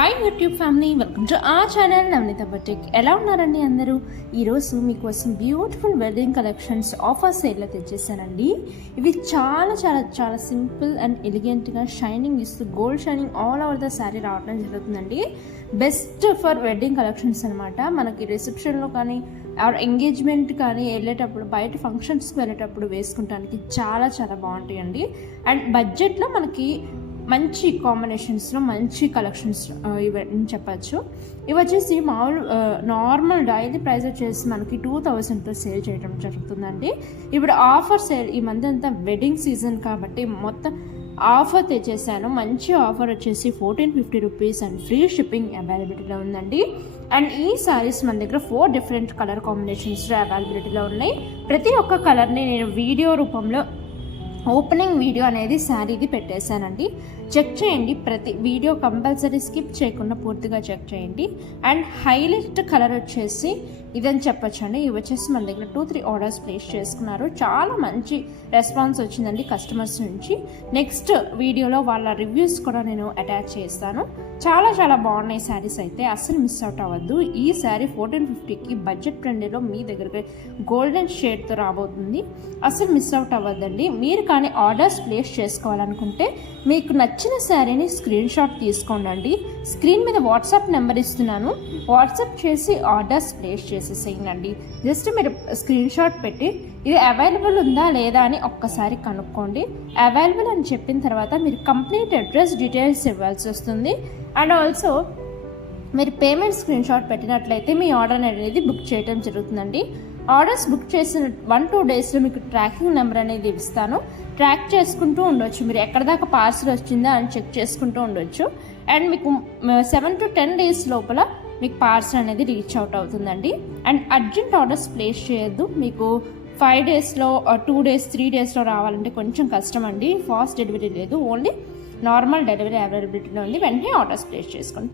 Hi YouTube family, welcome to ఆ channel నవనీత boutique. ఎలా ఉన్నారండి అందరూ? ఈరోజు మీకోసం బ్యూటిఫుల్ వెడ్డింగ్ కలెక్షన్స్ ఆఫర్ సేల్లో తెచ్చేసానండి. ఇవి చాలా చాలా చాలా సింపుల్ అండ్ ఎలిగెంట్గా షైనింగ్ ఇస్తూ gold shining all over the sari రావడం జరుగుతుందండి. బెస్ట్ ఫర్ వెడ్డింగ్ కలెక్షన్స్ అనమాట. మనకి రిసెప్షన్లో కానీ ఆర్ ఎంగేజ్మెంట్ కానీ వెళ్ళేటప్పుడు, బయట ఫంక్షన్స్కి వెళ్ళేటప్పుడు వేసుకుంటానికి చాలా చాలా బాగుంటాయండి. అండ్ బడ్జెట్లో మనకి మంచి కాంబినేషన్స్లో మంచి కలెక్షన్స్ ఇవన్నీ చెప్పచ్చు. ఇవి వచ్చేసి మామూలు నార్మల్ డైలీ ప్రైస్ వచ్చేసి మనకి 2000తో సేల్ చేయడం జరుగుతుందండి. ఇప్పుడు ఆఫర్ సేల్, ఈ మంత్ అంతా వెడ్డింగ్ సీజన్ కాబట్టి మొత్తం ఆఫర్ తెచ్చేసాను. మంచి ఆఫర్ వచ్చేసి 1450 రూపీస్ అండ్ ఫ్రీ షిప్పింగ్ అవైలబిలిటీలో ఉందండి. అండ్ ఈ సారీస్ మన దగ్గర 4 డిఫరెంట్ కలర్ కాంబినేషన్స్లో అవైలబిలిటీలో ఉన్నాయి. ప్రతి ఒక్క కలర్ని నేను వీడియో రూపంలో ఓపెనింగ్ వీడియో అనేది శారీది పెట్టేశానండి. చెక్ చేయండి, ప్రతి వీడియో కంపల్సరీ స్కిప్ చేయకుండా పూర్తిగా చెక్ చేయండి. అండ్ హైలైట్ కలర్ వచ్చేసి ఇదని చెప్పొచ్చండి. ఇవి వచ్చేసి మన దగ్గర 2-3 ఆర్డర్స్ ప్లేస్ చేసుకున్నారు. చాలా మంచి రెస్పాన్స్ వచ్చిందండి కస్టమర్స్ నుంచి. నెక్స్ట్ వీడియోలో వాళ్ళ రివ్యూస్ కూడా నేను అటాచ్ చేస్తాను. చాలా చాలా బాగున్నాయి శారీస్, అయితే అస్సలు మిస్ అవుట్ అవ్వద్దు. ఈ శారీ 1450కి బడ్జెట్ ఫ్రెండ్లీలో మీ దగ్గరికి గోల్డెన్ షేడ్తో రాబోతుంది. అస్సలు మిస్ అవుట్ అవ్వద్దండి. మీరు కానీ ఆర్డర్స్ ప్లేస్ చేసుకోవాలనుకుంటే మీకు నచ్చిన శారీని స్క్రీన్ షాట్ తీసుకోండి. స్క్రీన్ మీద వాట్సాప్ నెంబర్ ఇస్తున్నాను, వాట్సాప్ చేసి ఆర్డర్స్ ప్లేస్ చేసేసేయండి. జస్ట్ మీరు స్క్రీన్ షాట్ పెట్టి ఇది అవైలబుల్ ఉందా లేదా అని ఒక్కసారి కనుక్కోండి. అవైలబుల్ అని చెప్పిన తర్వాత మీరు కంప్లీట్ అడ్రస్ డీటెయిల్స్ ఇవ్వాల్సి వస్తుంది. అండ్ ఆల్సో మీరు పేమెంట్ స్క్రీన్ షాట్ పెట్టినట్లయితే మీ ఆర్డర్ అనేది బుక్ చేయడం జరుగుతుందండి. ఆర్డర్స్ బుక్ చేసిన 1-2 డేస్లో మీకు ట్రాకింగ్ నెంబర్ అనేది ఇస్తాను. ట్రాక్ చేసుకుంటూ ఉండొచ్చు, మీరు ఎక్కడ దాకా పార్సల్ వచ్చిందా అని చెక్ చేసుకుంటూ ఉండొచ్చు. అండ్ మీకు 7 to 10 డేస్ లోపల మీకు పార్సల్ అనేది రీచ్ అవుట్ అవుతుందండి. అండ్ అర్జెంట్ ఆర్డర్స్ ప్లేస్ చేయొద్దు. మీకు 5 డేస్లో 2 డేస్ 3 డేస్లో రావాలంటే కొంచెం కష్టం అండి. ఫాస్ట్ డెలివరీ లేదు, ఓన్లీ నార్మల్ డెలివరీ అవైలబిలిటీలో ఉంది. వెంటనే ఆర్డర్స్ ప్లేస్ చేసుకోండి.